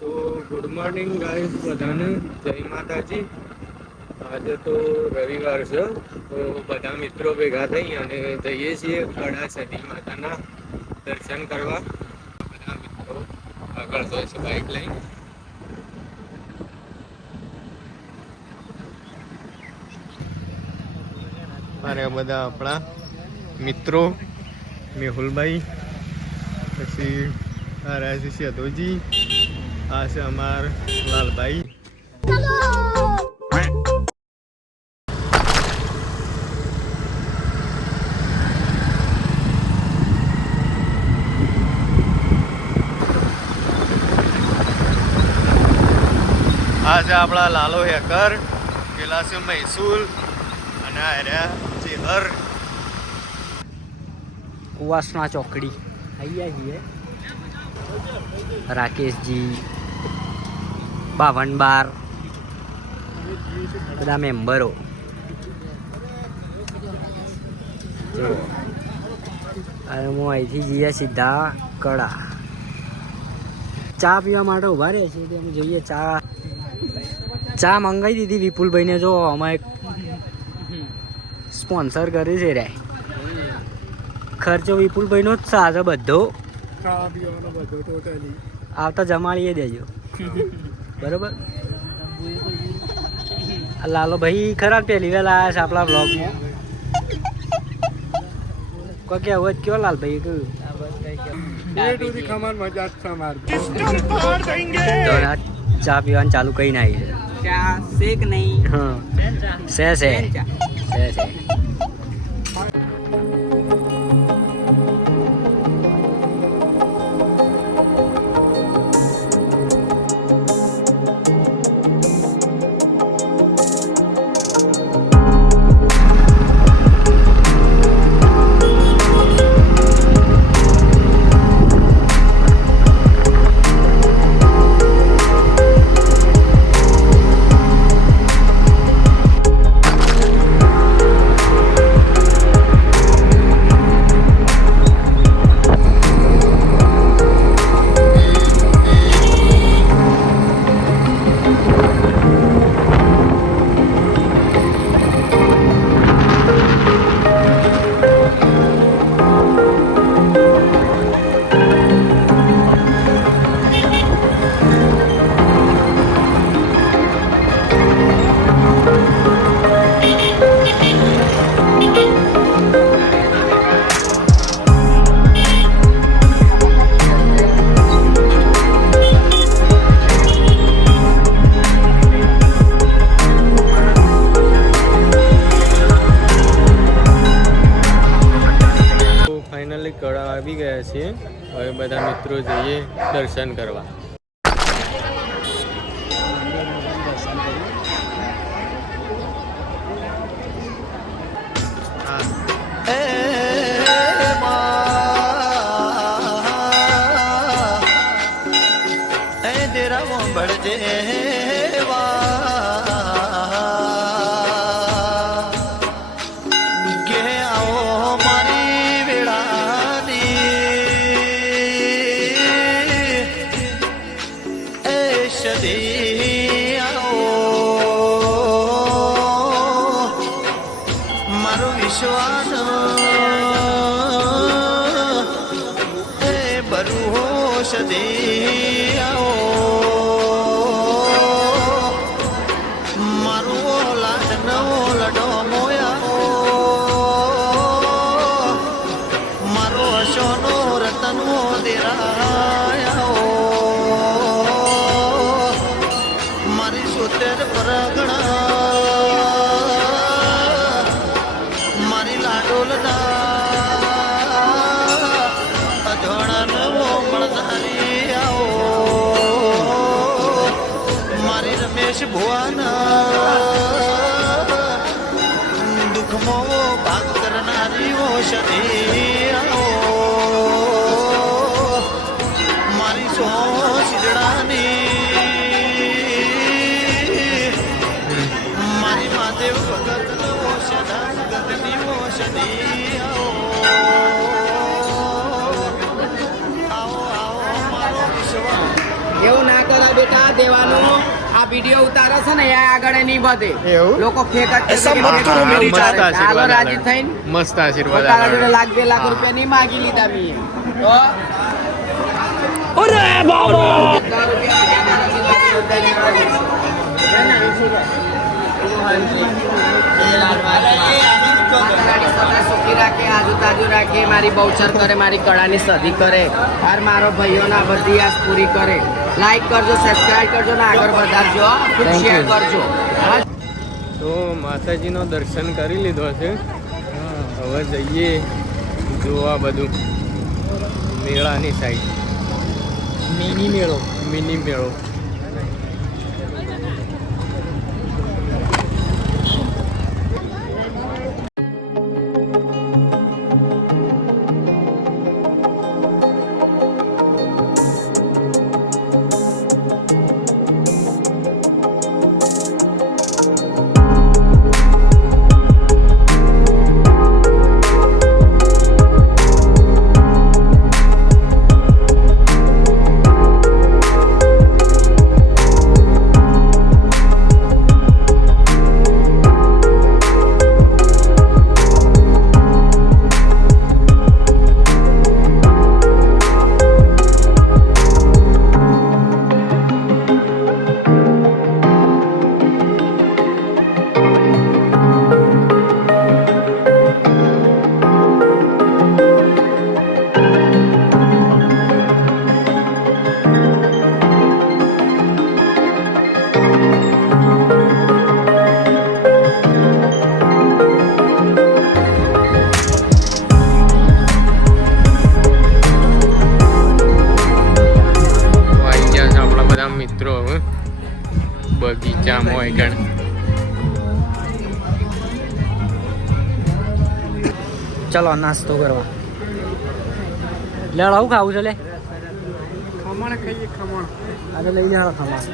તો good morning guys બધાને, જય માતાજી। આજે તો રવિવાર છે, તો બધા મિત્રો ભેગા થઈ અને જઈએ છીએ ગળા સતી માતાના દર્શન કરવા। બધા મિત્રો આગળ જાય છે બાઇક લઈને। અરે બધા આપણા મિત્રો મેહુલભાઈ, પછી આ રહ્યા છે યાદવજી, આ છે અમાર લાલભાઈ। આ છે આપણા લાલો હેકર, પેલા છે મહેસૂલ અને આ રહ્યા ચેહર। કુવાસના ચોકડી અહીંયા છીએ। રાકેશજી, બાવનબાર, બધા મેમ્બરો જો। અને હું અહીંથી જઈએ સીધા કડા, ચા પીવા માટે ઉભા રહે છે। અમે જોઈએ ચા મંગાવી દીધી વિપુલભાઈને। જો અમે સ્પોન્સર કરી છે રે, ખર્ચો વિપુલભાઈનો જ સાચો બધો, ખાવા પીવાનો બધો ટોટલી આવતા જમાડીએ દેજો બરોબર। લાલો ભાઈ ખરા પહેલી વાર આવ્યા છે આપણા બ્લોગમાં। કોઈ કહેવો જ કયો લાલભાઈ ચા પીવાનું ચાલુ કઈ ના આવી ચા શેક નહીં, હા છે કડા આવી ગયા છીએ। હવે બધા મિત્રો જઈએ દર્શન કરવા। મારો વિશ્વાસ એ બરુહોશ દિયાઓ, મારો લાડ નવો લડો મોયાઓ, મારો સોનો રતનો દેરાયાઓ, મારી 70 પરગણા ભુવાના દુઃખમાં ભાગ કરનારી ઓષધિ મારી સો સિજડાની મારી મહાદેવ ભગત ઓષધા ગગની ઓષધિ આવો આવો મારો વિશ્વ એવું ના કરો કા દેવાનું આ વિડિયો ઉતારે છે ને એ આગળ નહીં વધે એવું? લોકો ફેક જ ऐसा मत करो मेरी મસ્ત जान આશીર્વાદ હાલો રાજી આલે. થઈને મસ્ત આશીર્વાદ તારા જોડે આલે. લાખ 2 લાખ રૂપિયા નહીં માગી લીધા મી તો સુખી રાખે આજુ તાજુ રાખે મારી બહુચર કરે મારી કળાની સધી કરે আর મારો ભાઈઓના બધી આસ પૂરી કરે લાઈક કરજો સબસ્ક્રાઇબ કરજો ને આગળ વધારજો ખૂબ શેર કરજો તો માતાજીનો દર્શન કરી લીધો છે હવે જઈએ જોવા બધું મેળાની સાઈડ મિની મેળો મિની મેળો આવી ગયા છે આપણા બધા મિત્રો હવે બગીચામાં હોય ગણ ચલો નાસ્તો કરવા લેડ આવું ખાવું છે લે ખમણ ખાઈએ ખમણ આ તો લઈ જાઓ ખમણ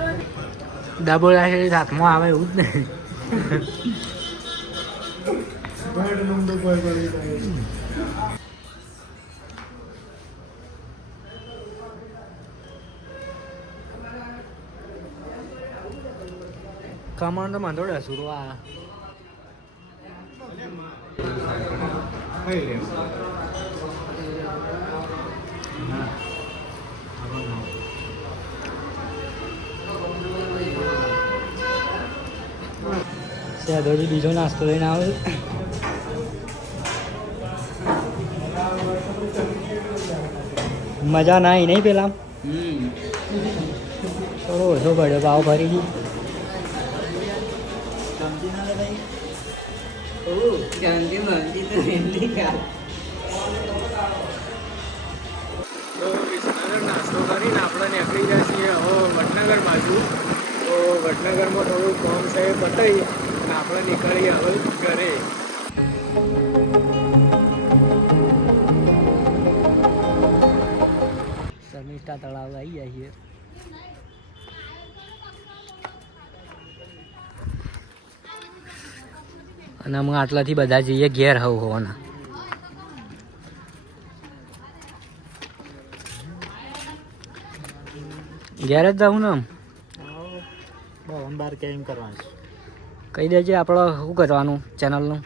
ડબલ હાથમાં આવે એવું જ ને ખમણ તો વાંધો ને સુરવા ખાઈ લે ત્યાં બીજો નાસ્તો લઈને આવે મજા ના આવી નહીં પેલા થોડો ઓછો પડ્યો ભાવ ભરી ગઈ તો વિસનગર નાસ્તો કરીને આપણે નીકળી જાય છીએ હવે વડનગર બાજુ તો વડનગરમાં થોડું કામ છે એ બતાવી આપણે નીકળીએ હવે ઘરે શર્મિષ્ઠા તળાવ આવી જાય છે અને અમે આટલાથી બધા જઈએ ઘેર હોવાના ઘેર જ જાઉં ને આમ બાર કેમ કરવાનું કહી દેજે આપણે શું કરવાનું ચેનલનું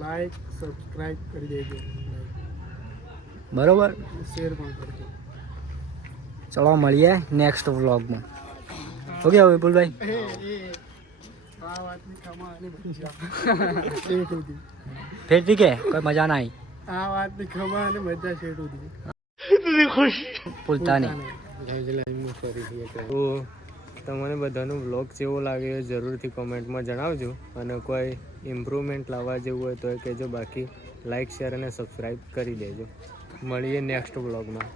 લાઈક સબસ્ક્રાઇબ કરી દેજો બરોબર શેર પણ કરજો ચલો મળીએ નેક્સ્ટ વ્લોગમાં ઓકે હવે વિપુલભાઈ આ વાતની ખમાની ફેરથી કે કોઈ મજા ના આવી આ વાતની ખમાની મજા શેઠ હતી ભૂલતા નહીં તો તમને બધાનું વ્લોગ કેવો લાગે એ જરૂરથી કોમેન્ટમાં જણાવજો અને કોઈ ઇમ્પ્રુવમેન્ટ લાવવા જેવું હોય તો એ કહેજો બાકી લાઇક શેર અને સબસ્ક્રાઈબ કરી દેજો મળીએ નેક્સ્ટ વ્લોગમાં